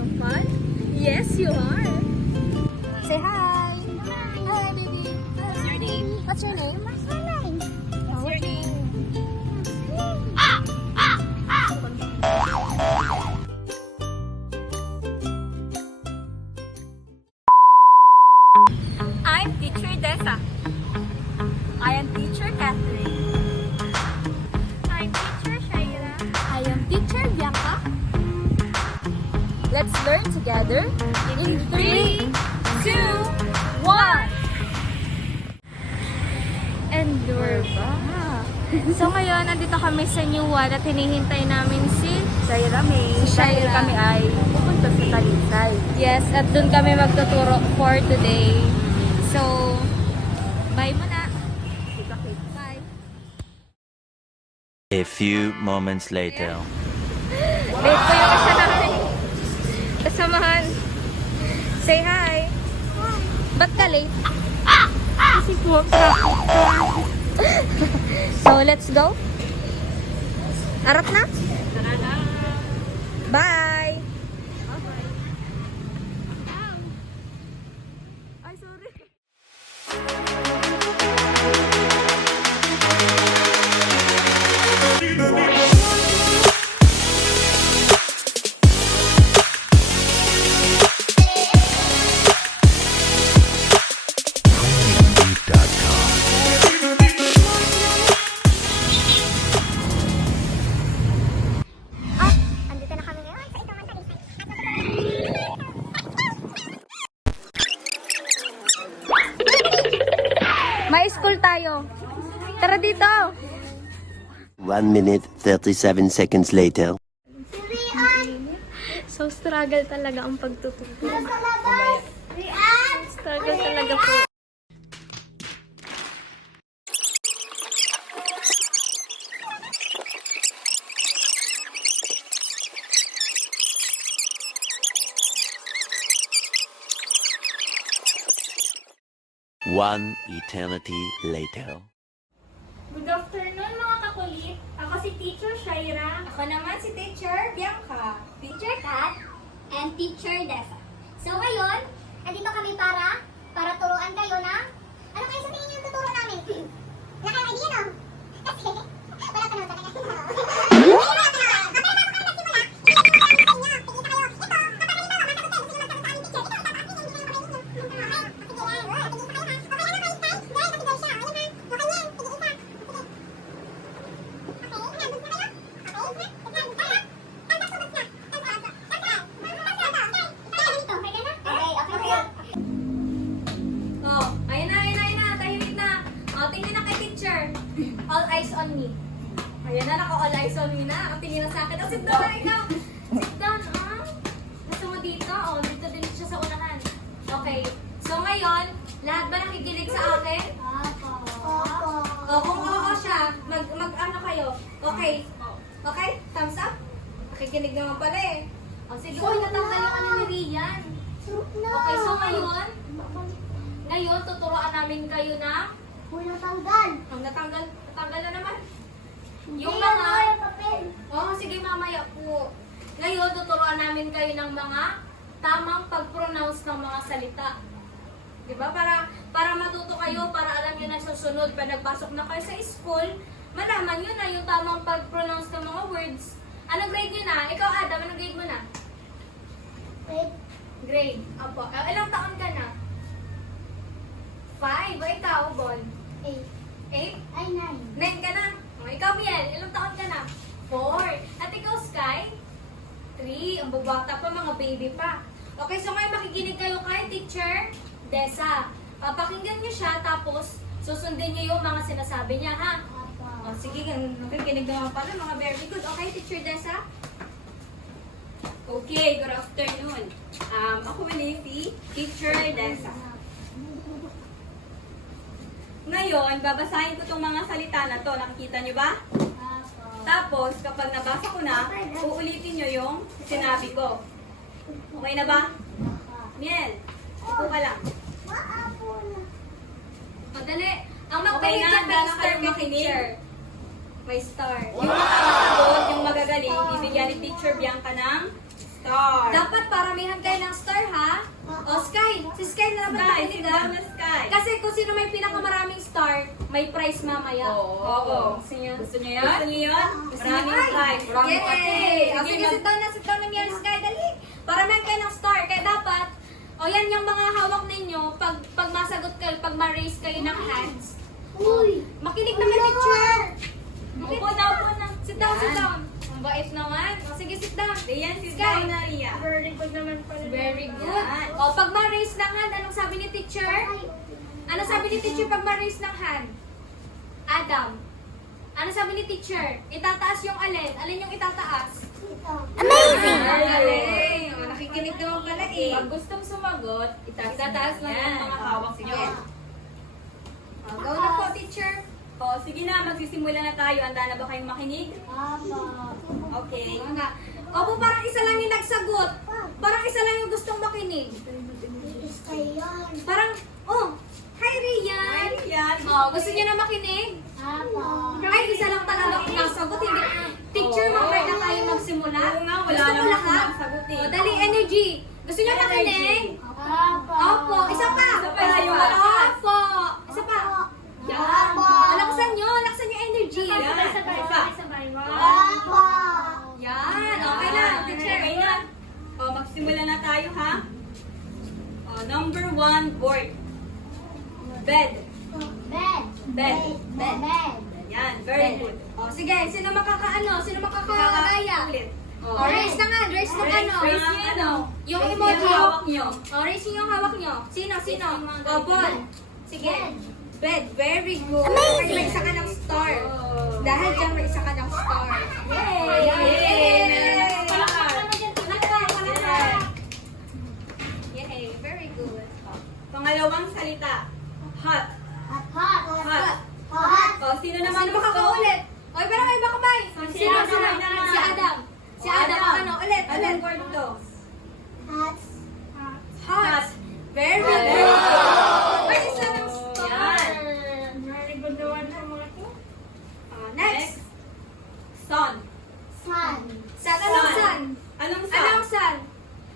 having fun? Yes, you are. Say hi. Hi, baby. What's your name? What's your name? What's your name? What's your name? I'm Teacher Dessa. I am Teacher Catherine. I'm Teacher Shaira. I am Teacher Bianca. Let's learn together in 3, 2, 1. And we're back. So ngayon, nandito kami sa New One at hinihintay namin si Shaira May. Shaira. Kami ay pupunta sa Talisay. Yes, at dun kami magtuturo for today. So, bye muna. Bye. A few moments later. Late po yung isa namin. Kasamahan. Say hi. Ba't ka late? Kasi po. So, let's go. Harap na. Bye. Ay, sorry. Andito na kami ngayon sa Itaman Talisay. May school tayo. Tara dito. 1 minute, 37 seconds later. So, struggle talaga ang pagtuturo. Nasa labas! Rian! Struggle talaga po. One eternity later. Good afternoon mga kakulit. Ako si Teacher Shaira. Ako naman si Teacher Bianca. Teacher Kat and Teacher Dessa. So ngayon, andito kami para turuan kayo ng ano kayo sa tingin niyo yung tuturo namin? Wala kayong idea, no? Kasi wala ka naman talaga. Oh, ayun na. Tahimik na. Oh, tingin na kay Teacher. All eyes on me. Ayan na, all eyes on me na. Ang tingin na sa akin. Oh, sit down na ikaw. Sit down, ah. Gusto mo dito? Oh, dito din siya sa unahan. Okay. So ngayon, lahat ba nakikinig sa akin? Opo. Oh, kung oo siya, mag-ano kayo. Okay. Okay? Thumbs up? Nakikinig naman pala eh. O sige, huwag natanggal yung ano ni Rian. Okay, so ngayon, tuturuan namin kayo na Walang tanggal. ang natanggal na naman. Yung Hindi, mga, yung papel. oh sige mamaya po. Ngayon, tuturuan namin kayo ng mga tamang pag-pronounce ng mga salita. Diba? Para matuto kayo, para alam nyo na susunod, pag nagpasok na kayo sa school, malaman nyo na yung tamang pag-pronounce ng mga words. Anong grade nyo na? Ikaw, Adam, anong grade mo na? Wait. Grade. Opo. Ilang taon ka na? 5. O ikaw, Bon? 8. 8? Ay, 9. 9 ka na? O ikaw, Miel, ilang taon ka na? 4. At ikaw, Sky? 3. Ang babata pa, mga baby pa. Okay, so ngayon makikinig kayo kay Teacher Dessa. Pakinggan niyo siya, tapos susundin niyo yung mga sinasabi niya, ha? O sige, nakikinig naman pala, mga very good. Okay, Teacher Dessa? Okay, good afternoon. Ako si Teacher Dessa. Ngayon, babasahin ko itong mga salita na to. Nakikita nyo ba? Tapos, kapag nabasa ko na, uulitin nyo yung sinabi ko. Okay na ba? Miel, upo ka lang. Madali. Ang Okay magpahiga na, may handa na star kayong kay makinig? Teacher. May star. Yung makakasagot, yung magagaling, bibigyan ni Teacher Bianca ng Star. Dapat paramihan kayo ng star, ha? O, Sky. Si Sky na naman Sky, makinig, sit ha? down na Sky. Kasi kung sino may pinakamaraming star, may prize mamaya. Oo. Gusto niyo? Gusto niyo yun? Maraming Ay, prize. Maraming Yay! pati. O, sige, sit down na yan, Sky. Dali. Paramihan kayo ng star. Kaya dapat, o yan yung mga hawak ninyo, pag masagot kayo, pag ma-raise kayo ng hands, Uy! makinig na kayo, teacher. Upo na. Sit down, sit down. Ang bait naman. O, sige, sit down. Rian, sit Sky. down na, Ria. Very good naman pala. Very good. Yan. O, pag ma-raise ng hand, anong sabi ni teacher? Ano sabi ni teacher pag ma-raise ng hand? Adam. Ano sabi ni teacher? Itataas yung alin? Alin yung itataas? Amazing! Galing. O, nakikinig naman pala eh. Pag gustong sumagot, itataas lang Yan. ang mga hawak Sige. niyo. O, go na po, teacher. O, sige na, magsisimula na tayo. Handa na ba kayong makinig? Okay. O nga. Opo, parang isa lang yung nagsagot. Parang isa lang yung gustong makinig. Parang, oh, hi Rian. Rian. O, gusto niyo na makinig? Ay, isa lang talaga ang nasagot. Hindi. Teacher, mamaya na tayo magsimula. Oo nga, wala Gusto mo naman lahat? sumasagot eh. O, dali, energy. Gusto niyo makinig? Opo, isa pa. Isa pa, yung malakas. Opo. Isa pa. Yan. Laksan nyo yung energy. Yan. Isa pa. Yan. Okay na, teacher. Okay na. O, magsimula na tayo, ha? O, number 1, board. Bed. Bed. Yan, very good. O, sige. Sino makakaano? Sino makakakaya? Ulit. O, raise na nga. Raise na ano. Raise niyo yung ano. Yung Raise emoji. yung hawak niyo. O, raise nyo yung hawak nyo. Sino? yung mga O, ball. ganito. Sige. Bed. Very good. Amazing. May isa ka ng star. Oh. Dahil dyan may isa ka ng star. Yay! Yay! Palakad. Yay! Very good. Pangalawang salita. Hot. O, sino naman Sino makakaulit? Oy, parang may bakabay. Si Sino? Adam naman. Si Adam. Si Adam. Ano? Ulit. Anong word to? Hot. Very Very good. good. May isa ng star. Yan. Next. Sun. Sun. Anong sun? Anong sun? Anong sun?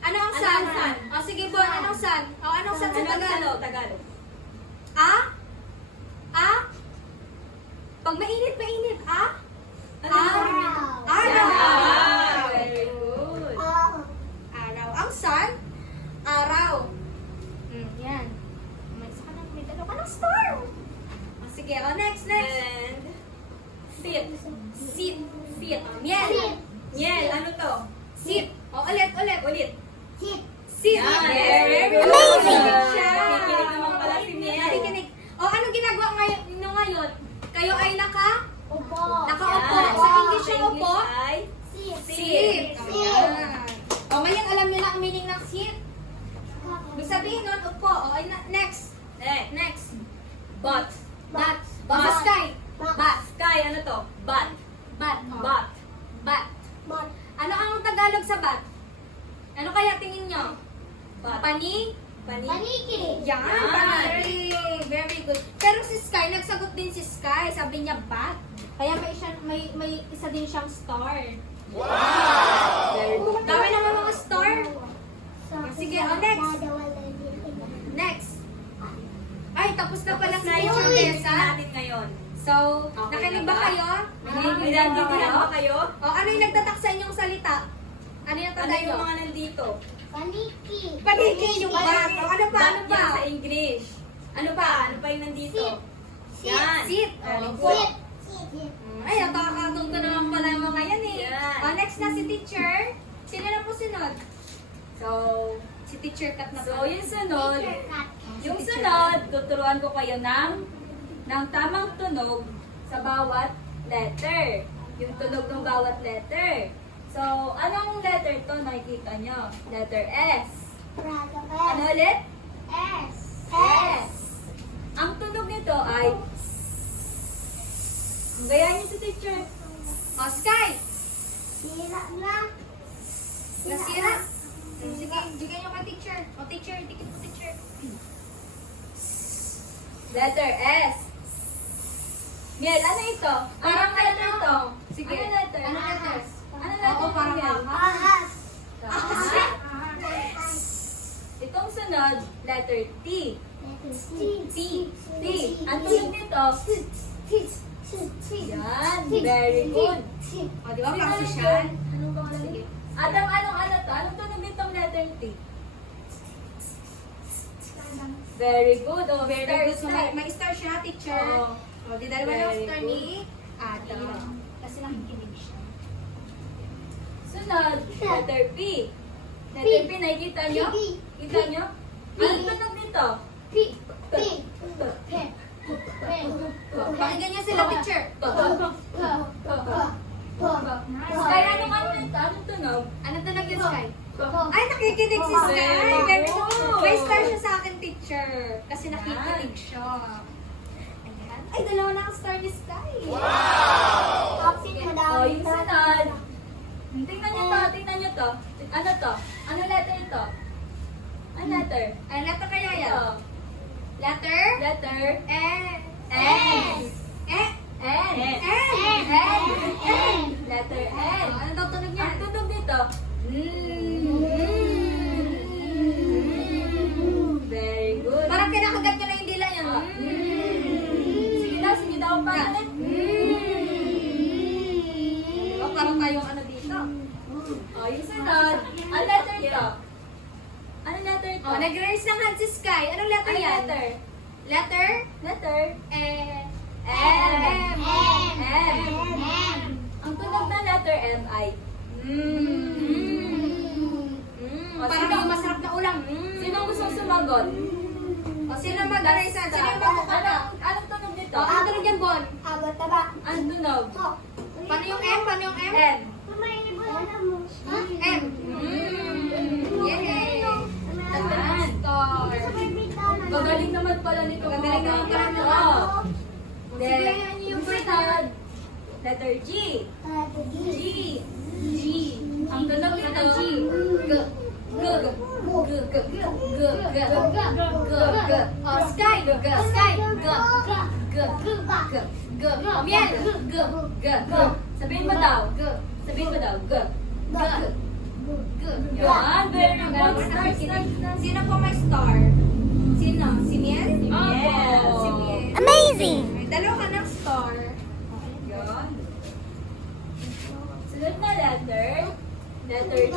Ano ang sun? Anong sun? O sige, Bon. Anong sun? O anong sun sa Anong Tagalog? Tagalog? Pag mainit, mainit. Araw. Araw. Very good. Araw. Ang sun? Araw. Yan. May isa ka na, may dalawa ka ng star. O sige, o next. And sit. Sit. Sit. Miel. Miel, ano to? Sit. O ulit. Ulit. Sit. Yan. Very Very good. good. Siya. Nakikinig naman pala si Miel. Nakikinig. O anong ginagawa nyo ngayon? Kayo ay nakaupo. Yan. Sa English yung upo? ay Sit. Ayan. O ngayon, alam nyo na ang meaning ng sit? Ibig sabihin nun, upo. O next. Next. Bat. Bat. Basta sky. Bat. Sky, ano to? Bat. Bat. O. Bat. Bat. Ano ang Tagalog sa bat? Ano kaya tingin nyo? Bat. Pani? Paniki. Yan. Yan. Paniki. Very good. Pero si Sky, nagsagot din si Sky. Sabi niya bat. Kaya may isa din siyang star. Very good. Dami naman mga star. Sige, next. Next. Ay, tapos na pala si Na yung Teacher test Tessa. natin ngayon. So, Okay nakinig na ba ba? kayo? May nagtitihan ba kayo? O, ano yung nagtatak sa inyong salita? Ano yung Ano tatay yung nyo? mga nandito? Paniki yung bat. O, ano pa? Ano Bat pa? yan sa English. Ano pa? Ano pa yung nandito? Yan. Sit. Very O, good. Ay, nakakatungto naman pala yung mga yan eh. Yan. O, next na si teacher. Sino na po sunod? So, Si teacher cut na so po. yung sunod, tuturuan ko kayo ng tamang tunog sa bawat letter. Yung tunog ng bawat letter. So, anong letter to nakikita nyo? Letter S. Ano ulit? S. Ang tunog nito ay gayaan niyo si teacher. O, Sky. Nasira. Sige, bigay nyo kay teacher. O, teacher, dikit po teacher. Letter S. Miel, ano ito? Parang letter ano? ito? Sige. Ano letter? Ano letter? Ano letter? Oo, parang Miel? ahas. Ahas. Sunod, letter T. T. Ang tunog nito, yan. Very good. O, di ba? Practice Anong pangalan? Sige. Adam, ano to? Anong tunog nitong letter T? Very good. Oh, Very star, good. So, star. may star siya, teacher. Oo. O, di dalawa ng Very star good. ni Adam. Kasi nakikinig siya. Sunod, letter P. Letter P, nakikita nyo? Kita nyo? Anong tunog nito? Pakinggan niyo sila, teacher. Sky, anong nito? Anong tunog? Ano tunog yung Sky? Ay, nakikinig si Sky. Very good. May star siya sa akin, teacher. Kasi nakikinig siya. Ayan. Ay, dalawa na ang star ni Sky. Oh, yung sunod. Tingnan nyo to. Ano to? Ano letter ito? Ano letter? Ay, letter kaya yan? Ito. Letter? Letter S. S. Eh? N. N. Letter N. Ano daw tunog niya? Ang tunog nito. Very good. Parang kinakagat niya na yung dila niya. Sige daw pa ulit. Diba? Parang tayong ano dito. Oh, yung sunod. Ang letter ito. Ano letter ito? Oh, nag-raise ng hand si Sky. Anong letter Ano yan? letter? Letter? Letter? M. Ang tunog na letter M ay Parang yung masarap na ulam. Sino ang gusto sumagot? O, sino mag-raise hand? Sino yung magkukana? Anong tunog nito? O, ano tunog yan, Bon? Anong tunog? Paano yung M? Paano yung M? M. M. Yay! Ayan. Star. Magaling naman pala nito. Magaling naman pala nito. Then, Sige, yan yung sunod. Letter G. G. G. Ang tunog nito. G. G. Oh, Sky. Sky. Oh, Miel. Sabihin mo daw. Sabihin mo daw. Yan. Very good. Star, star, star. Sino po may star? Sino? Si Miel? Yes. Si Miel. Amazing! May dalawa ka ng star. Yan. Sunod na letter. Letter T.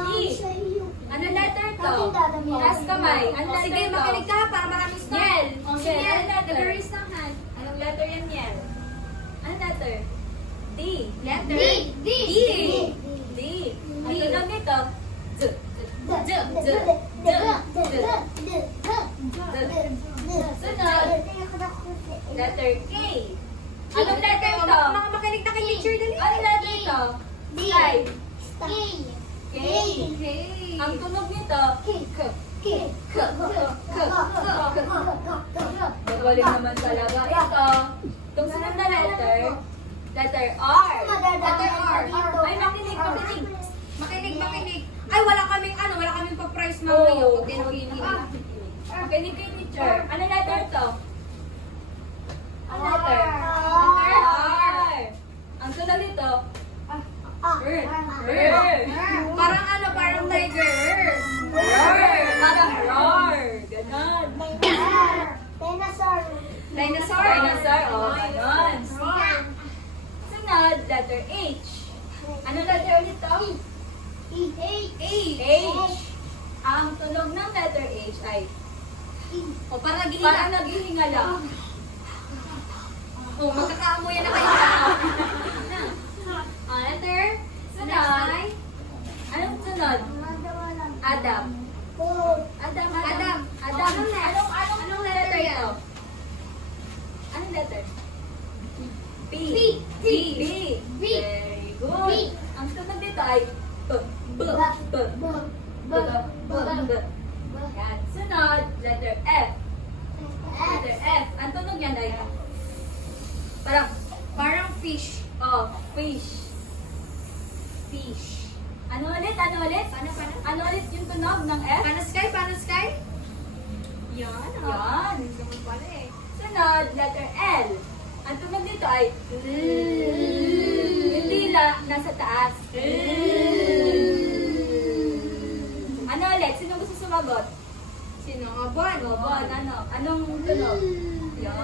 Ano letter to? Taas kamay. Ano letter Sige, to? makinig ka ha, para maraming star. Miel. Oh, si Miel. Miel. Ano letter? Nag-raise ng hand. Anong letter yan, Miel? Anong letter? D. Letter? D. D. Ang tunog nito. Z. Sunod. Letter K. Anong letter to? Mga makinig na kay teacher dali. Anong letter to? Sky. K. Okay. Ang tunog nito. Magaling naman talaga. Ito. Itong sunod na letter. Letter R. Letter R. Ay, makinig. Makinig. Ay, wala kaming pa-prize mamaya. Oh, Huwag din nakikinig. Makinig kay teacher. Ano letter to? Ano letter? Letter R. Ang tunog nito. Parang tiger. Roar. Parang roar. Ganon. Dinosaur. Dinosaur. Oh, ganon. Sunod, letter H. Ano letter ulit to? H. Ang tunog ng letter H ay O, parang parang naghihinga. naghihinga lang. O, magkakaamoy na kayo. Letter? Sunod. Anong sunod? Adam. Adam. Anong letter ito? Anong letter? P. P. Very good. Ang sunod dito ay B. Yan. Sunod, letter F. Letter F. Ang tunog yan ay Parang fish. oh, fish. Ano ulit? Paano? Ano ulit yung tunog ng F? Paano Sky? Yan. Yan. Ganun pala eh. Sunod, letter L. Ang tunog dito ay yung dila nasa taas. Ano ulit? Sino gusto sumagot? Sino nga buwan? O, buwan, ano? Anong tunog? Yan.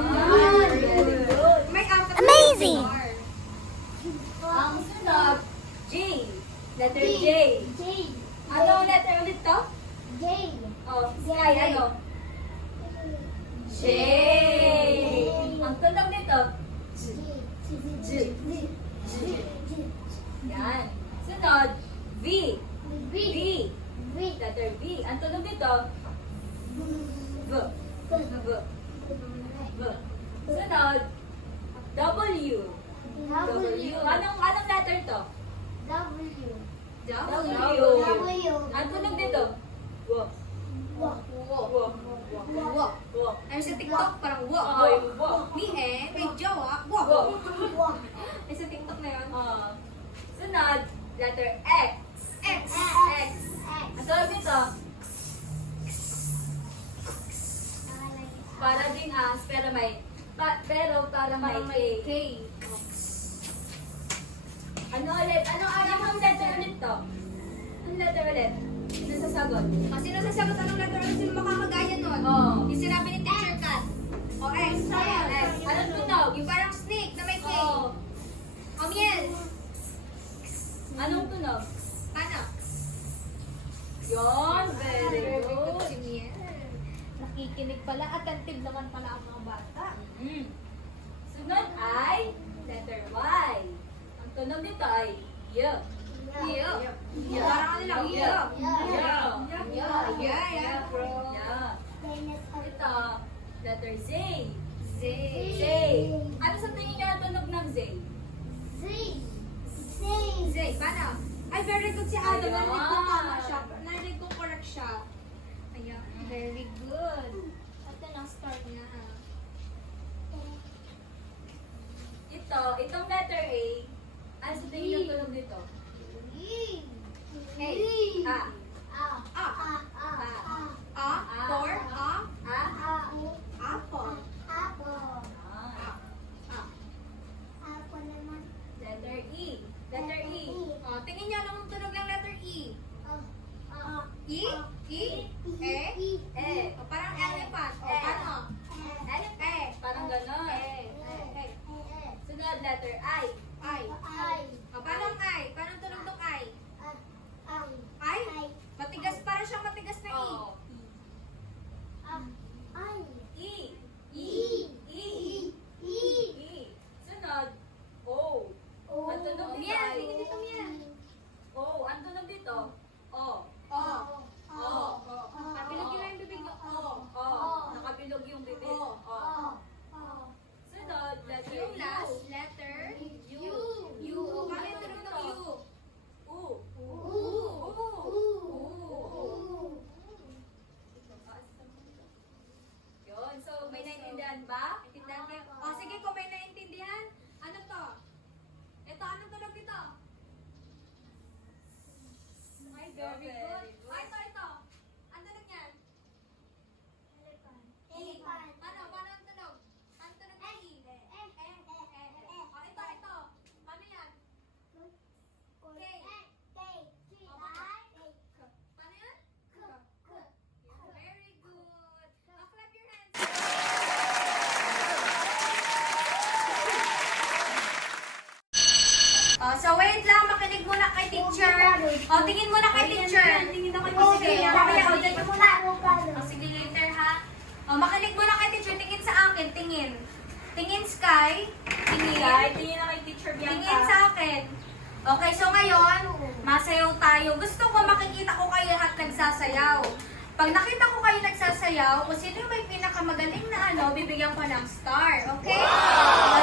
Very good. May alphabet. Amazing! Ang sunod, J. Letter J. J. Anong letter ulit to? J. Oh, Sky, ano? J. Ang tunog nito, J. Yan. Sunod, V. V. Letter V. Ang tunog nito, V. V. V. Sunod, W. W. Anong letter to? W. Ang tunog nito, W. W. W. Ay, sa TikTok, parang wa. Oh, yung W. Ni may jowa. Wa. Ay, sa TikTok na yun. Sunod, letter X. X. X. Ang tunog nito, para din as, pero para may Parang K. may K. Ano ulit? Anong letter ulit to? Anong letter ulit? Sino sasagot? Kasi nasasagot anong letter ulit sino makakagaya nun? Oo. Yung sinabi ni Teacher Kat. O, X. X. Anong tunog? Yung parang snake na may K. Oo. O, miel. Anong tunog? Paano? Yon, very Si good. miel. Nakikinig pala. Attentive naman pala ang mga bata. Sunod ay letter Y. Ang tunog nito ay Y. Yo. Parang ano lang. Yo. Yeah, Yeah, bro. Yeah. Ito, letter Z. Z. Z. Ano sa tingin niyo ang tunog ng Z? Z. Paano? Ay, very good si Adam. Ayan. Narinig ko tama siya. Narinig ko correct siya. Ayan. Very good. Ito na, start na. Itong letter A, ano sa tingin niyo ang tunog nito? A. A. A. For. A. A. Apple. Ah. Letter E. Letter E. O, tingin niyo anong tunog ng letter E. E. E. E. E. O, parang elephant. O, paano? Elephant. Parang ganon. Sunod, letter I. I. O, paano ang I? Paano ang tunog ng I? I? Matigas, parang siyang matigas na E. Oh. E. E. E. E. Sunod, O. Ang tunog O, dito miel. ay Tingin dito, miel. O. Ang tunog dito, O. O. O. Kabilog yun yung bibig ng O. O. Nakabilog yung bibig. O. O. Sunod, letter Yung U. last letter, U. U. O, paano yung tunog ng U? U. Yun. So, may naintindihan ba? Naintindihan kayo? O, sige, kung may naintindihan, ano to? Ito, anong tunog nito? Ay, very good. O, ito. Ang tunog niyan? E. Paano ang tunog? Ang tunog ng E? O, ito. Paano yan? K. Paano yan? Very good. Now, clap your hands. So wait lang, makinig muna kay teacher. Tingin muna kay teacher. Tingin ako Oh, yung sige, sige. mamaya, dyan ka muna. Sige, later ha. Makinig muna kay teacher. Tingin sa akin, tingin. Tingin Sky. Guys, tingin na kay Teacher Bianca. Tingin sa akin. Okay, so ngayon, masayaw tayo. Gusto ko makikita ko kayo lahat nagsasayaw. Pag nakita ko kayo nagsasayaw, kung sino yung may pinakamagaling na bibigyan ko ng star. Okay?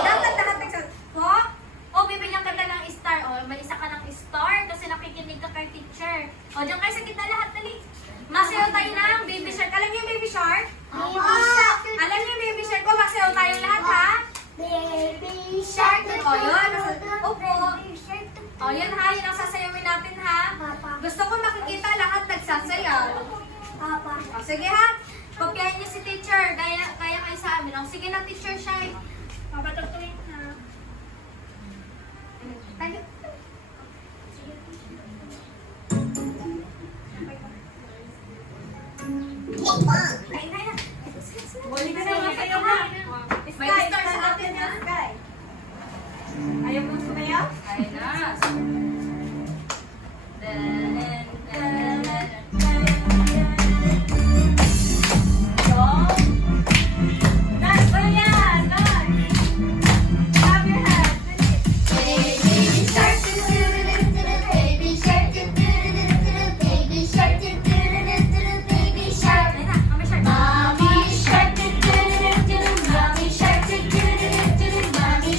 Dapat lahat nagsasayaw. O, bibigyan kita ng star. O, may isa ka ng star kasi nakikinig ka kay teacher. O, diyan kayo sa kita lahat. Dali. Masayaw tayo ng baby shark. Alam niyo yung baby shark? Alam niyo yung baby shark ko? Masayaw tayo lahat, ha? Baby shark. O, yun. Opo. O, yun ha. Yun ang sasayawin natin, ha? Gusto ko makikita lahat nagsasayaw. O, sige ha. Kopyahin niyo si teacher. Kaya kayo sa amin. O, sige na, teacher Shai. Papatugtugin na. Tayo. Yeah! Balik ka na, masayaw na. Sky, stand up din yan, Sky. Ayaw mo sumayaw? Ayun na. Dance, oh yan, dance. Clap your hands. Baby shark, baby shark, baby shark, baby shark. Ayun na, Mama Shark. Mommy shark, mommy shark, mommy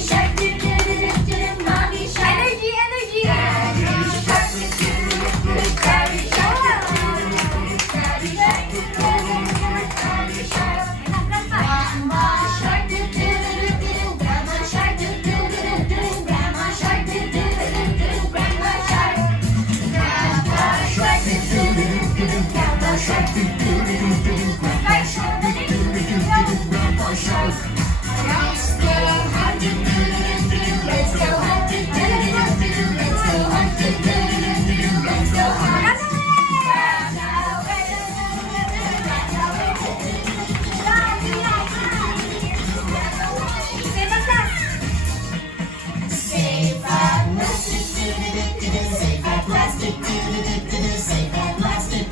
shark, mommy shark. Energy, energy! Daddy shark, daddy shark, daddy shark, daddy shark. Grandma shark, grandma shark, grandma shark, grandma shark. Grandpa shark, grandpa shark, grandpa shark. Let's go hunt, let's go hunt, let's go hunt, let's go hunt. Save our plastic, save our plastic, save our plastic,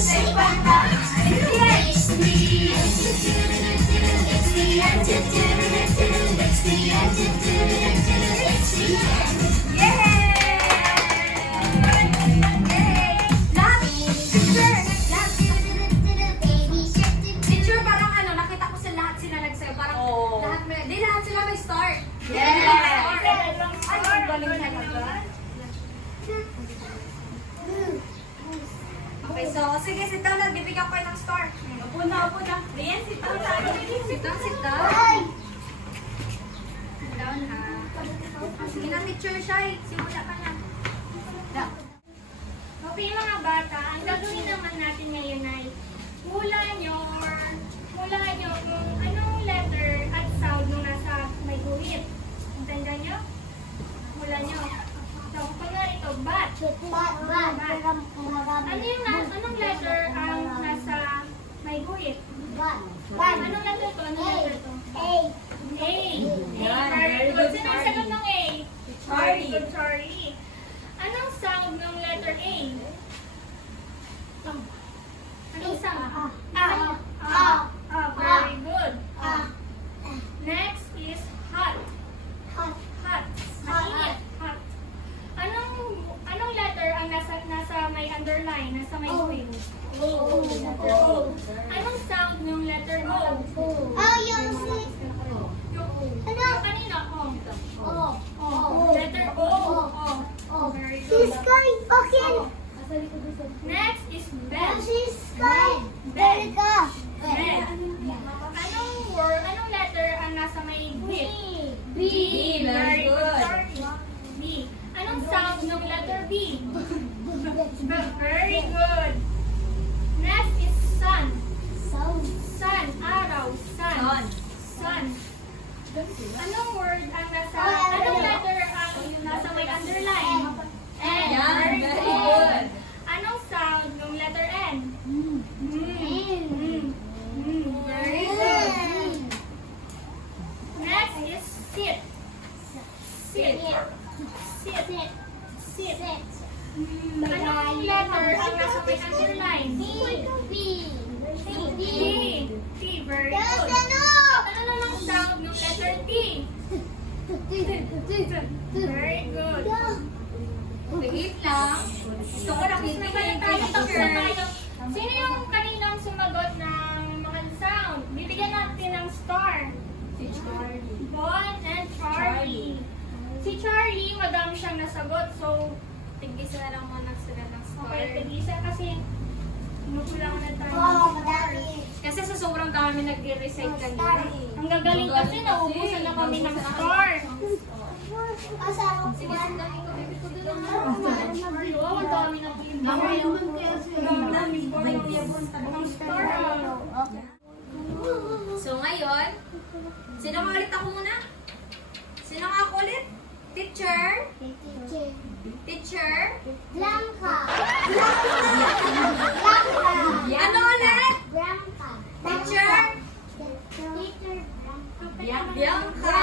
save our plastic. It's the antidote, it's the antidote, it's the end. Teacher, parang ano, nakita ko sa lahat sila nagsayo. Parang Oo. lahat, di lahat sila may start. Yes. Ay, ang galing talaga. Okay, so, sige, sit down na. Bibigyan ko kayo ng star. Upo na, upo na. Rian, sit down na. Sit down, sit down. Sit down, ha. Sige na, teacher, Shai. Simula ka na. Okay mga bata, ang gagawin naman natin ngayon ay hulaan nyo kung anong letter at sound nung nasa may guhit. Intanda nyo? Hulaan nyo. So, kung nga ito, bat. Anong letter ang nasa may guhit? Anong letter to? Anong letter to? A. Very good. Sino ang sagot ng A? Very good, Charlie. Anong sound ng letter A? Anong sound? Very good. Next is hot. Hot. Mainit. Hot. Anong letter ang nasa may underline, nasa may wing? Letter O. Anong sound ng letter O? Yung kanina, O. Letter O. Very good. Next is bed. Bed. Bed. Anong letter ang nasa may guhit? B. Very good. B. Anong sound ng letter B? Very good. Next is sun. Sun. Araw. Sun. Sun. Anong word ang anong letter ang nasa may underline? N. Yan, Very very good. good. Anong sound ng letter N? Very good. Next is sit. Sit. Anong letter ang nasa may underline? T. T. Very good. Ano namang sound ng letter T? Very good. Wait lang. Gusto ko nakita Tapos na tayo, tapos na tayo. Sino yung kaninang sumagot ng mga sound? Bibigyan natin ng star. Si Charlie. Bon and Charlie. Si Charlie, madami siyang nasagot. So, Tigisa na lang muna sila ng star. okay, tig-isa kasi inukulangan na tayo. Kasi sa sobrang dami nag-recite kanina. Ang gagaling kasi, naubusan na kami ng star. Sige, sandali ko. Bibig ko din lang. Wow, ang dami na po yung Ang dami po ng star. So ngayon, sino nga ulit ako muna? Sino nga ako ulit? Teacher? Teacher? Blanca. Ano ulit? Bianca.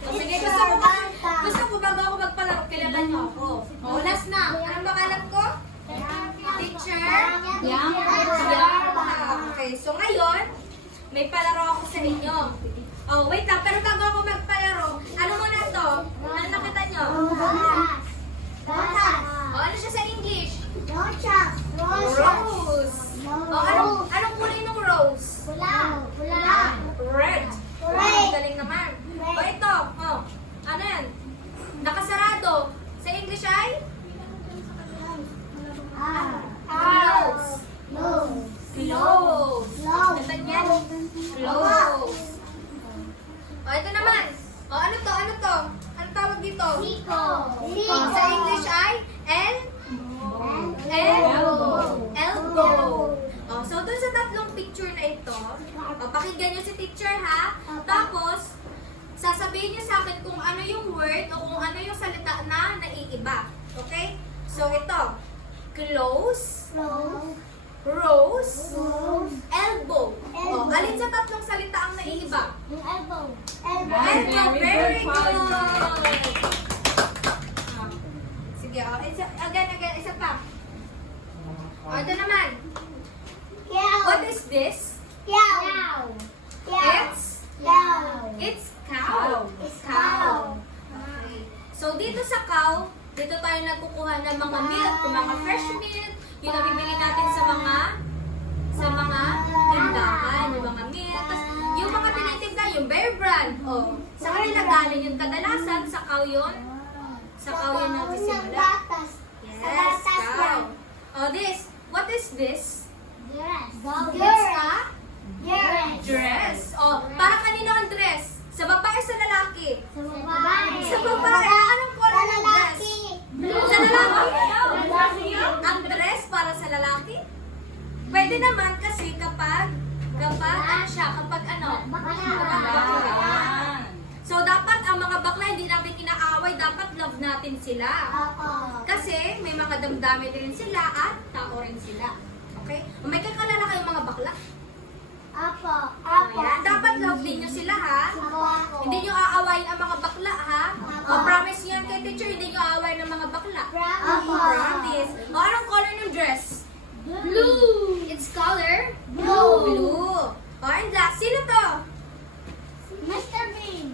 O sige, gusto ko bago ako magpalaro, kailangan niyo ako. O, last na. Anong pangalan ko? Teacher? Bianca. Okay, so ngayon, may palaro ako sa inyo. Oh, wait lang, pero bago ako magpalaro, ano muna to? Ano nakita nyo? Oh, ano siya sa English? Rose. Oh, anong kulay ng rose? Red. Ang galing naman. Oh, ito. Oh, ano yan? Nakasarado. Sa English ay? Close. Ito yan? Close. Oh, ito naman. Oh, ano to? Ano to? Ano tawag dito? Oh, sa English ay? Elbow. Oh, so dun sa tatlong picture na ito, pakinggan nyo si teacher ha. Tapos, sasabihin niyo sa akin kung ano yung word o kung ano yung salita na naiiba. Okay? So ito, close, rose, elbow. Oh, alin sa tatlong salita ang naiiba? Elbow. Very good. Sige, again, isa pa. Ito naman. What is this? It's cow. Okay. So, dito sa cow, dito tayo nagkukuha ng mga milk, mga fresh milk, yung nabibili natin sa mga tindahan, yung mga milk. Tapos, yung mga tinitinda, yung Bear Brand. Oh, sa kanila galing yung kadalasan, sa cow yun. Sa cow yun nagsisimula. Yes, cow. Oh, this. What is this? Dress. Oh, para kanino ang dress? Sa babae o sa lalaki? Sa babae. Anong color ng dress? Sa lalaki? Ang dress para sa lalaki? Pwede naman kasi kapag bakla. So, dapat ang mga bakla hindi natin inaaway, dapat love natin sila. Kasi may mga damdamin rin sila at tao rin sila. Okay? May kakalala kayong mga bakla? Ayan, dapat love din nyo sila ha. Hindi nyo aawayin ang mga bakla ha. O, promise yan kay teacher, hindi nyo aawayin ang mga bakla. Promise. O, anong color ng dress? Blue. It's color? Blue. O, and last, sino to?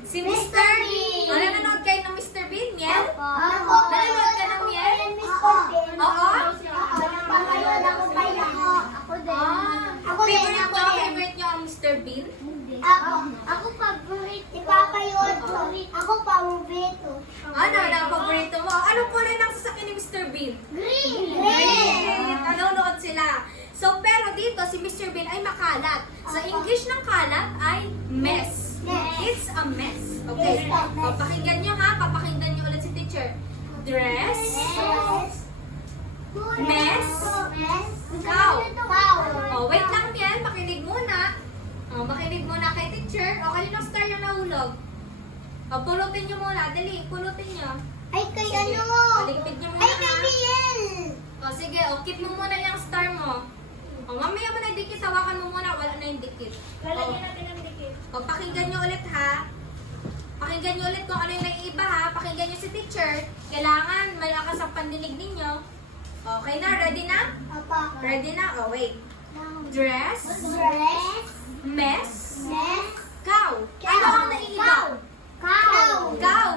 Si Mr. Bean. O, nanonood kayo ng Mr. Bean, Miel? Nanonood ka ng Miel? Oo? Favorite nyo ang Mr. Bean? Ako paborito. Ipapayod ko. Ako paborito. Ano na paborito mo? Anong kulay ng sasakyan ni Mr. Bean? Green. Nanonood sila. So, pero dito, si Mr. Bean ay makalat. Sa English ng kalat ay mess. It's a mess. Okay. Papakinggan nyo ha. Papakinggan nyo ulit si teacher. Dress. Mess. Cow. Oh, wait lang yan. Makinig muna. Oh, makinig muna kay teacher. O, kaninong star yung nahulog? O, pulutin nyo muna. Dali, pulutin nyo. Ay, kay ano? Paligpit nyo muna Ay, kay ha. Miel. O, sige. O, keep mo muna yung star mo. O, mamaya mo na yung dikit. Hawakan mo muna. Wala na yung dikit. Lalagyan natin ng dikit. O, pakinggan nyo ulit ha. Pakinggan nyo ulit kung ano yung naiiba ha. Pakinggan nyo si teacher. Kailangan malakas ang pandinig ninyo. Okay na? Ready na? Ready na? O, wait. Dress. Mess. Cow. Ano ang naiiba? Cow.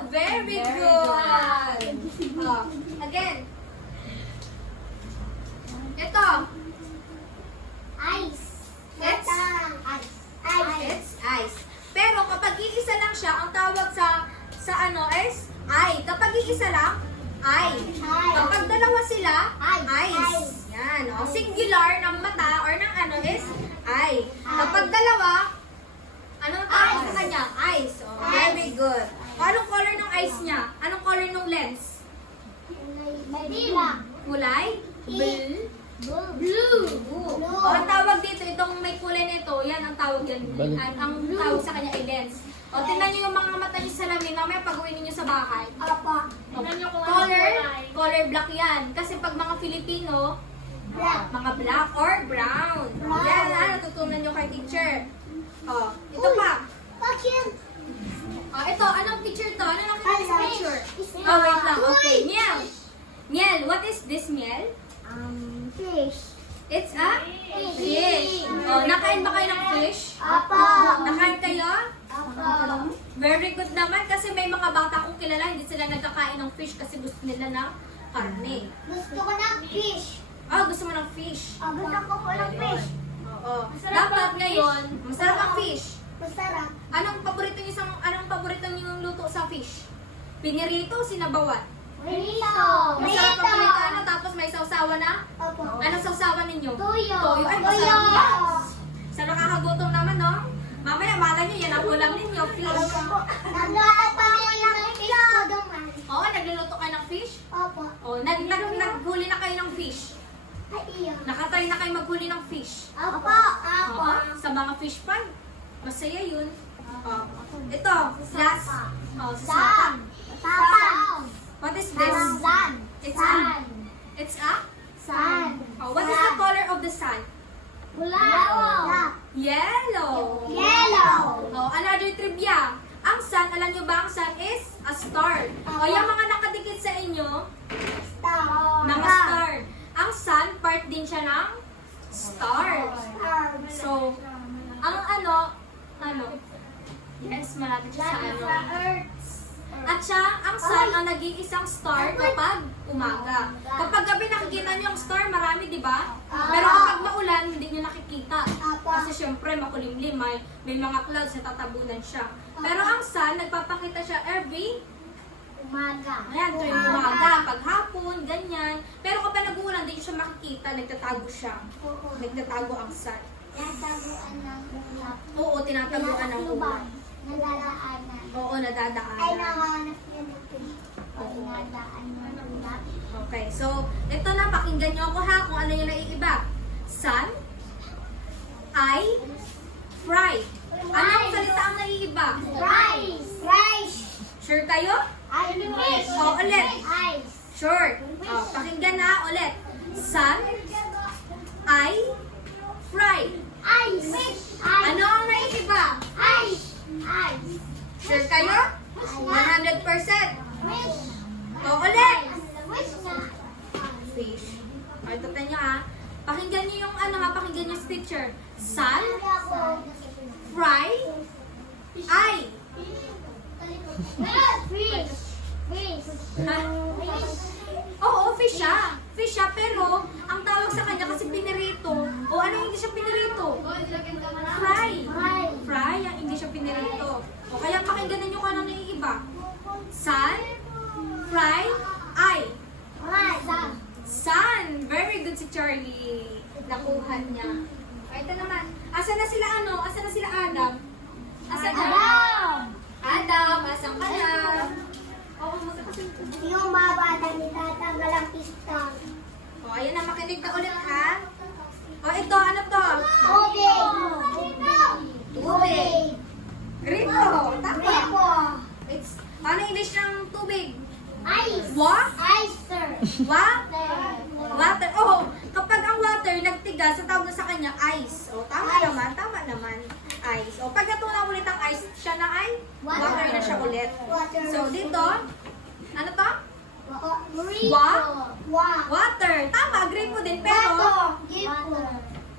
Very good. O, again. Ito. It's ice. Pero kapag iisa lang siya, ang tawag sa ano is ay. Kapag iisa lang, ay. Kapag dalawa sila, ice. Yan. O, singular ng mata or ng ano is ay. Kapag dalawa, anong tawag sa kanya? Ice. O, very good. O, anong color ng eyes niya? Anong color ng lens? Kulay? Blue. O, ang tawag dito, itong may kulay nito, yan ang tawag yan. Ang tawag sa kanya ay lens. O, tingnan nyo yung mga mata nyo sa salamin, mamaya pag-uwi ninyo sa bahay. Tingnan nyo kung anong kulay. Color black yan. Kasi pag mga Filipino, mga black or brown. Yan, natutunan nyo kay teacher. O, ito pa. Oh, ito, anong picture to? Ano nakita niyo sa picture? Oh, wait lang. Okay, Miel. Miel, what is this, Miel? Fish. It's a fish. Oh, nakain ba kayo ng fish? Apo. Nakain kayo? Apo. Very good naman kasi may mga bata akong kilala, hindi sila nagkakain ng fish kasi gusto nila ng karne. Gusto ko ng fish. Oh, gusto mo ng fish? Gusto ko po ng fish. Oo. Dapat ngayon, masarap ang fish. Masarap. Anong paborito niyo yung luto sa fish? Pinirito, sinabawan. Prito. Masarap ang pinirito, ano, tapos may sausawan na? Opo. Anong sausawan ninyo? Tuyo. Toyo. Ay, masarap yan. Sa nakakagutom naman, no? Mamaya, mala nyo, yan ang ulam ninyo, fish. Nagluto pa kami ng fish ko duman. Oo, nagluluto kayo ng fish? Opo. Oo, naghuli na kayo ng fish. Ay, iyo. Nakatry na kayo maghuli ng fish. Opo. Opo. Oo, sa mga fish pan. Masaya yun. Oo. Ito, last. Oh, sa sapang. Sapang. What is this? Sun. It's Sun. a? It's a? Sun. Oh, what is the color of the sun? Yellow. Yellow. Yellow. Oh, another trivia. Ang sun, alam nyo ba ang sun is a star. O, yung mga nakadikit sa inyo, Star. mga star. Ang sun, part din siya ng stars. So, ang yes, malapit siya sa ano. At siya, ang sun, ang nag-iisang star kapag umaga. Kapag gabi nakikita niyo ang star, marami, di ba? Pero kapag maulan, hindi niyo nakikita. Kasi syempre, makulimlim, may mga clouds na tatabunan siya. Pero ang sun, nagpapakita siya every Umaga. ayan, tuwing umaga, paghapon, ganyan. Pero kapag nag-uulan, hindi niyo siya makikita, nagtatago siya. Nagtatago ang sun. Nataguan ng ulap. Oo, tinataguan ng ulan. Nadadaanan. Oo, Ay, nadadaanan. nahanap niya ng fish. Ay, nadaan ng ulap. Okay, so ito na, pakinggan niyo ako ha kung ano yung naiiba. Sun, I, fry. Anong salita ang naiiba? Rice. Rice. Sure kayo? Fish. O, ulit. Ice. Sure. O, pakinggan na ulit. Sun, I, fry. Ice. Fish. Ano ang naiiba? Ice. Ice. Sure kayo? 100%. Fish. O, ulit. Fish na. Fish. O, ito tayo ha. Pakinggan niyo yung pakinggan niyo sa picture. Sun, fry, I. Fish. Fish. Ha? Oo, fish siya. Fish siya, pero ang tawag sa kanya kasi pinirito. O ano hindi siya pinirito? Fry. Fry. Fry, ang hindi siya pinirito. O kaya pakinggan ninyo kung ano na yung iba. Sun, fry, I. Rice. Sun. Very good si Charlie. Nakuha niya. O, ito naman. Asa na sila Asa na sila Adam? Asa na? Adam, asan ka na? Oo, magkakasunod. Yung baba na nitatanggal ang piston. O, ayan na, makinig ka ulit ha. O, ito, ano to? Tubig. Tubig. Gripo. Tama. Gripo. It's, ano English ng tubig? Ice. What? Ice, sir. Water. Oh, kapag ang water nagtigas, sa tawag na sa kanya ice. O, tama naman. Ice. O, pag natunaw ulit ang ice, siya na ay water na siya ulit. Water. So, dito, ano to? Gripo. Water. Tama, gripo din, pero Gripo.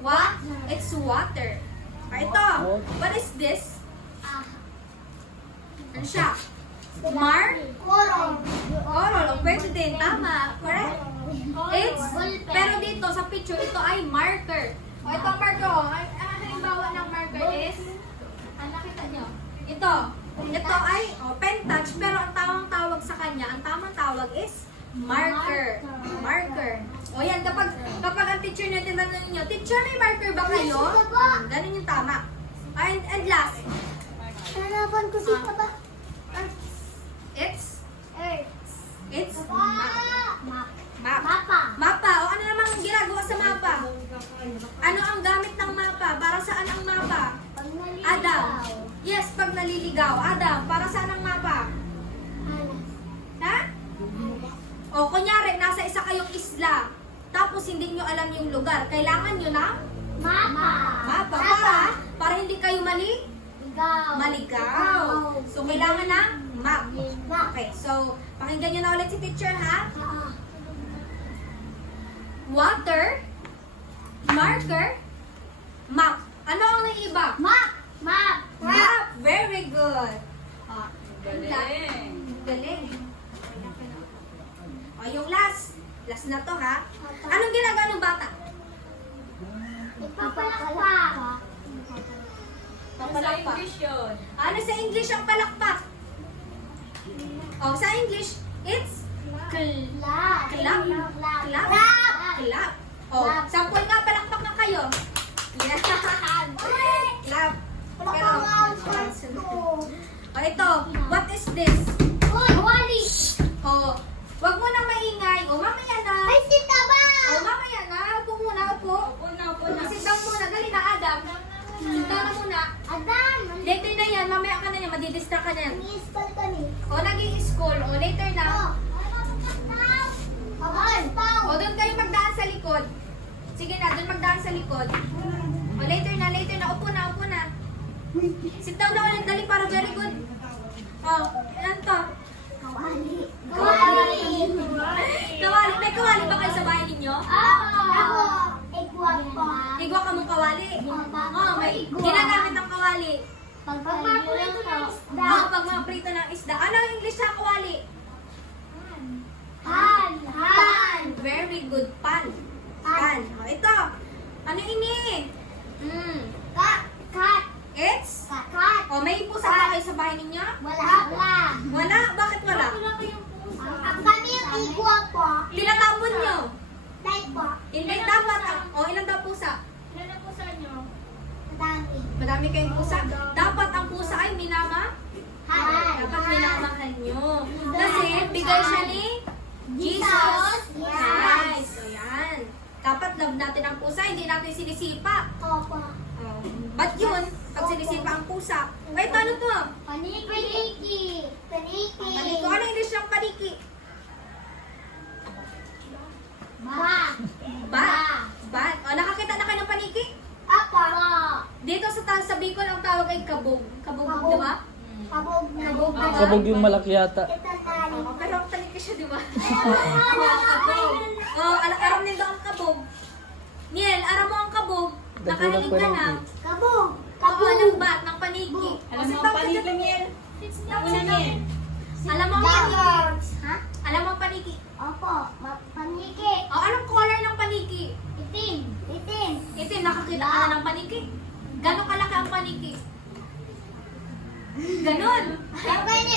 what? It's water. O, ito. What is this? Ano siya? Coral. Coral. O, pwede din. Tama. Correct? It's, pero dito sa picture, ito ay marker. O, ito ang marker. O, ang halimbawa ng marker is, nakita nyo? Ito. Ito ay pen touch, pero ang tamang tawag is marker. Marker. O yan, kapag ang teacher nyo, tinanong nyo, teacher, may marker ba kayo? Ganun yung tama. And last, Harapan ko dito ba? it's Earth. map. Mapa. Mapa. O ano namang ginagawa sa mapa? Ano ang gamit ng mapa? Para saan ang mapa? Pag naliligaw. Adam. Yes, pag naliligaw. Adam, para saan ang mapa? Ha? O kunyari, nasa isa kayong isla. Tapos hindi nyo alam yung lugar. Kailangan nyo ng Mapa. mapa. Para hindi kayo maligaw. Maligaw. So, kailangan ng map. Okay, so, pakinggan nyo na ulit si teacher, ha? Water, marker, map. Ano ang naiiba? Map. Map. Very good. Ah, Galing. galing. O, yung last. Last na to, ha? Anong ginagawa ng bata? Ipapalakpak. Sa Papalakpak. English yun. Ano sa English ang palakpak? O, sa English, it's Clap. Clap. Clap. clap. O, sample nga, palakpak na kayo. Yan. Clap. Pero, o, ito, what is this? Kawali. O, wag mo nang maingay. O, mamaya na. Ay, sita ba? O, mamaya na. Upo muna, upo. Upo na. Sit down muna. Dali na, Adam. Sit down na muna. Adam. Later na yan. Mamaya ka na yan. Madidistract ka na yan. Ni-spell kami. O, nag-i-school. O, later na. O, doon kayo magdaan sa likod. Sige na, doon magdaan sa likod. O, later na. Upo na. Sit down na ulit. Dali para very good. O, yan to. Kawali. Kawali. May kawali ba kayo sa bahay ninyo? Ako. Igwa pa. Igwa ka mong kawali. O, may ginagamit ang kawali. Pagpaprito ng isda. O, pag mga prito ng isda. Ano ang English sa kawali? Han. Very good. Pan. O, ito. Ano ini? Kat. It's? Kat. O, may pusa ba kayo sa bahay ninyo? Wala. Wala? Bakit wala? Ang kami yung igwa po. Tinatapon nyo. Dahil po. Hindi dapat. O, ilan daw pusa? Ilan na po sa inyo? Madami. Madami kayong pusa. Dapat ang pusa ay Han. dapat minamahal nyo. Kasi bigay siya ni Jesus Christ. So, yan. Dapat love natin ang pusa, hindi natin sinisipa. Opo. Ba't yun? Pag sinisipa ang pusa. Wait, ano to? Paniki. Paniki. Ano English ng paniki? Bat. O, nakakita na kayo ng paniki? Apa. Dito sa Bicol, ang tawag ay kabog. Kabog, di ba? Kabog na. Kabog na. Kabog yung malaki yata. Ito na. Oo, pero ang paniki siya, di ba? Kabog. O, aram nito ang kabog. Niel, aram mo ang kabog. Nakarinig ka na. Kabog. Oo, ng bat, ng paniki. Alam mo ang paniki niyan? Una niyan. Alam mo ang paniki? Ha? Alam mo ang paniki? Opo. Paniki. O, anong color ng paniki? Itim. Itim, nakakita ka na ng paniki. Gano'ng kalaki ang paniki? Ganon. Apa ini?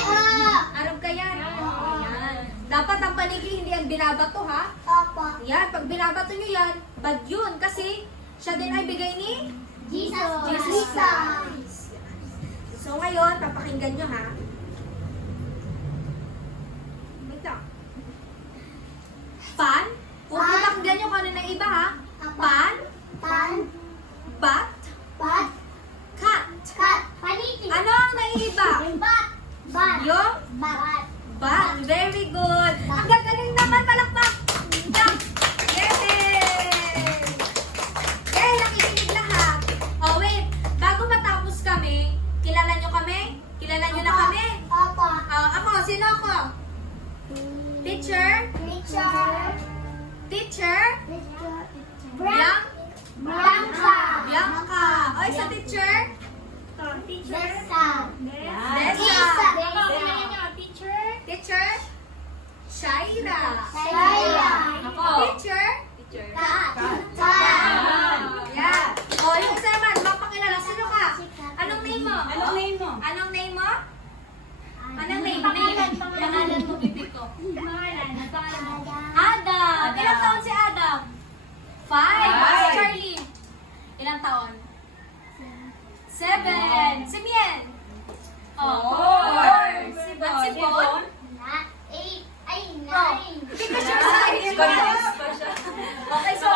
Arab ka yan. Ayan. Dapat ang paniki hindi ang binabato, ha? Opo. Yan, pag binabato nyo yan, bad yun. Kasi siya din ay bigay ni Jesus. So ngayon, papakinggan nyo, ha? Wait lang. Pan. Kung papakinggan nyo kung ano na iba, ha? Pan, bat, Bat. cat. Kat. Paniki. Ano ang naiiba? Bat. Yung Bat. bat. Very good. Ang gagaling naman, palakpak. Yay! Yay, nakikinig lahat. Oh, wait. Bago matapos kami, kilala nyo kami? Kilala nyo na kami? Opo. Ako, sino ako? Teacher? Teacher? Bianca. Bianca. Oy, sa teacher? Besa. Desa. Teacher? Teacher? Shaira. Shaira. Ako. Teacher? Kat. Yan. O, yung isa naman, mapakilala. Sino ka? Anong name mo? Anong name mo? Anong name mo? Anong name? Pangalan mo, bibi ko. Pangalan. Adam. Ilang taon si Adam? 5. Si Charlie? Ilang taon? 7. Si Miel? 4. At si Bon? 9. Hindi ko sure sa age ko. Okay, so,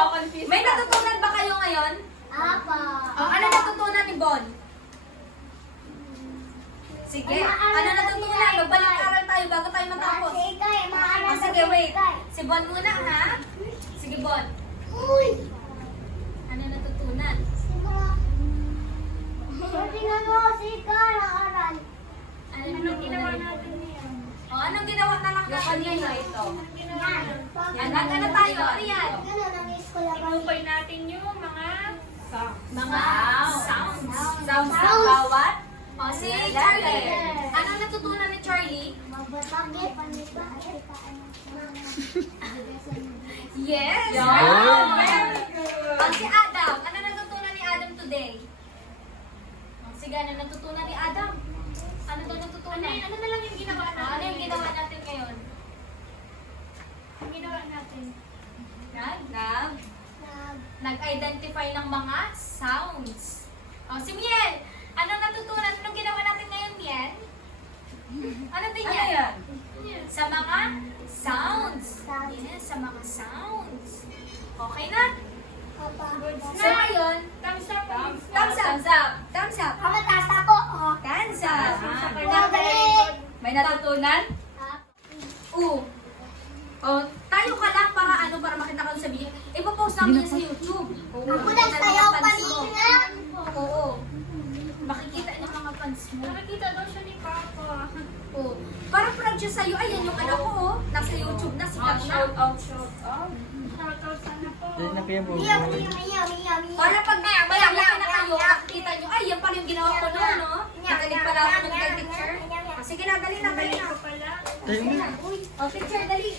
may natutunan ba kayo ngayon? Apa. Ano natutunan ni Bon? Sige, ano natutunan? Magbalik-aral tayo bago tayo matapos. Sige, wait. Si Bon muna, ha? Sige, Bon. Uy. Ano natutunan? Tingnan mo, sika. Si Charlie. Ano natutunan ni Charlie? Yes! Very good! Ang si Adam, ano natutunan ni Adam today? Sige, ano natutunan ni Adam? Ano daw natutunan? Ano na lang yung ginawa natin? Ano yung ginawa natin ngayon? Ang ginawa natin. Nag-identify ng mga sounds. O, si Miel, ano natutunan? Anong ginawa natin ngayon, Miel? Ano din Ano yan? yan? Sa mga sounds. Yes, sa mga sounds. Okay na? So, ngayon, Thumbs up. thumbs up. Thumbs up. Thumbs up. Mataas ako. Thumbs up. Wow, galing. May natutunan? Oh, tayo ka lang para makita ka sa video. Ipopost namin yan sa YouTube. Oo. Ako Makikita ng mga nagsayaw fans mo. kanina. Oo. Makikita ng mga fans mo. Nakakita daw siya ni Papa. Oo. Para proud siya sa'yo. Ayan yung anak ko, oh. Nasa YouTube na, sikat na. Shout out. Shoutout sana po. Miyaw. Para pag malaki na kayo, makikita nyo, ay, yan pala yung ginawa ko noon, no? Nagaling pala ako mag-picture. Sige na, dali na, dali na. Ko pala. Oh, picture, dali.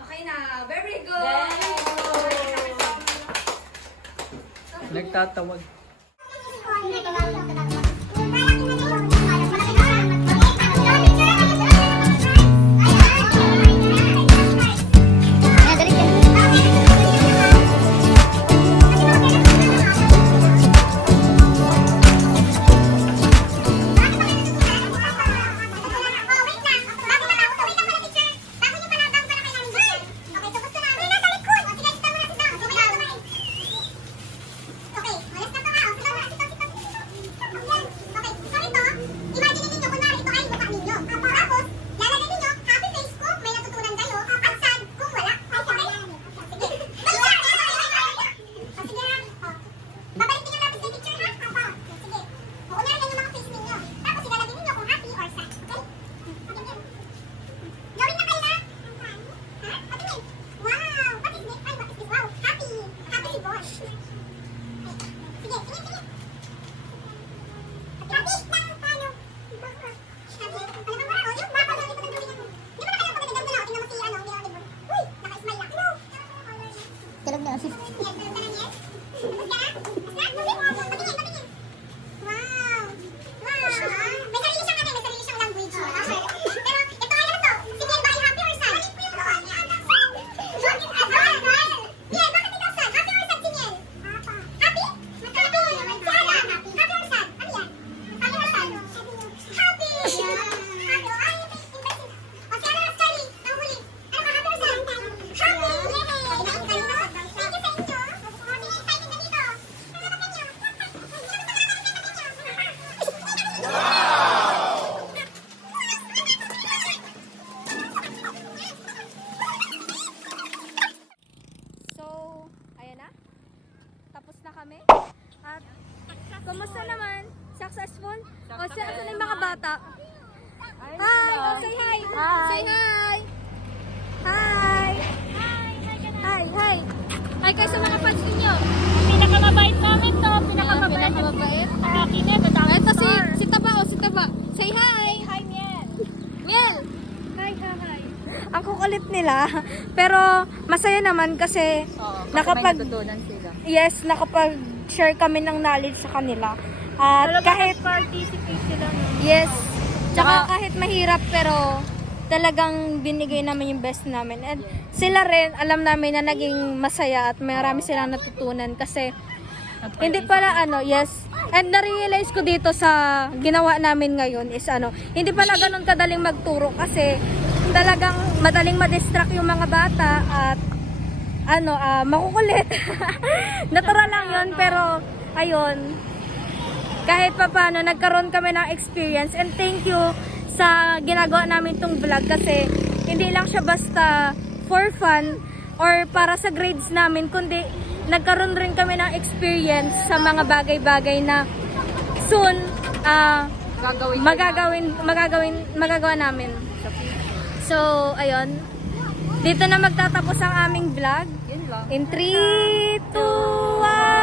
Okay na, very good. Nagtatawag. Babalik din yung lapis kay teacher, ha? Papa. Sige. Uunahan yung mga face ninyo. Tapos ilalagay ninyo kung happy or sad. Okay? Okay, gawin na kayo na. Ha? Patingin. Wow! What is this? Ay, what is this? Wow! Happy! Happy si Boy. Sige, tingin. Happy lang tayo. Happy. Talagang wala, oh. Yung mapa na ito ng gawin ako. Di ba na kayo pag nagagam na, tingnan mo si, ano, ginawa ni Boy. Uy! Naka-smile lang. Hello! Tulog na. Yes, tulog ka na, yes? Tulog ka na? Patingin. Wow! May sarili siyang may sarili siyang language. Pero ito ano to? Si Miel ba ay happy or sad? Miel, bakit ikaw sad? Happy or sad si Miel? Happy? Si Adam, happy or sad? Ano yan? Happy or sad? Happy! Happy! Ay, interesting. O si ano, Scully, ang huli. Ano ka, happy or sad? Happy! Yay! Thank you sa inyo. Sige, excited na dito. So, ayan na. Tapos na kami. At, kumusta naman? Successful? O, saan yung mga bata? Hi! Oh, say hi! Say hi! Hi! Hi! Hi kayo sa mga fans ninyo. Pinakamabait namin to. Pinakamabait. Kinet, ang dami Ito star. si Taba, si Taba. Say hi! Hi, Miel. Miel! Hi. Ang kukulit nila. Pero masaya naman kasi yes, nakapag-share kami ng knowledge sa kanila. At kahit participate sila. No? yes, tsaka kahit mahirap pero talagang binigay namin yung best namin. And sila rin, alam namin na naging masaya at marami silang natutunan kasi hindi pala And na-realize ko dito sa ginawa namin ngayon is hindi pala ganun kadaling magturo kasi talagang madaling ma-distract yung mga bata at makukulit. Natural lang yun pero ayun, kahit pa paano nagkaroon kami ng experience and thank you sa ginagawa namin tong vlog kasi hindi lang siya basta for fun or para sa grades namin kundi nagkaroon rin kami ng experience sa mga bagay-bagay na soon magagawa namin. So, ayun. Dito na magtatapos ang aming vlog. In 3, 2, 1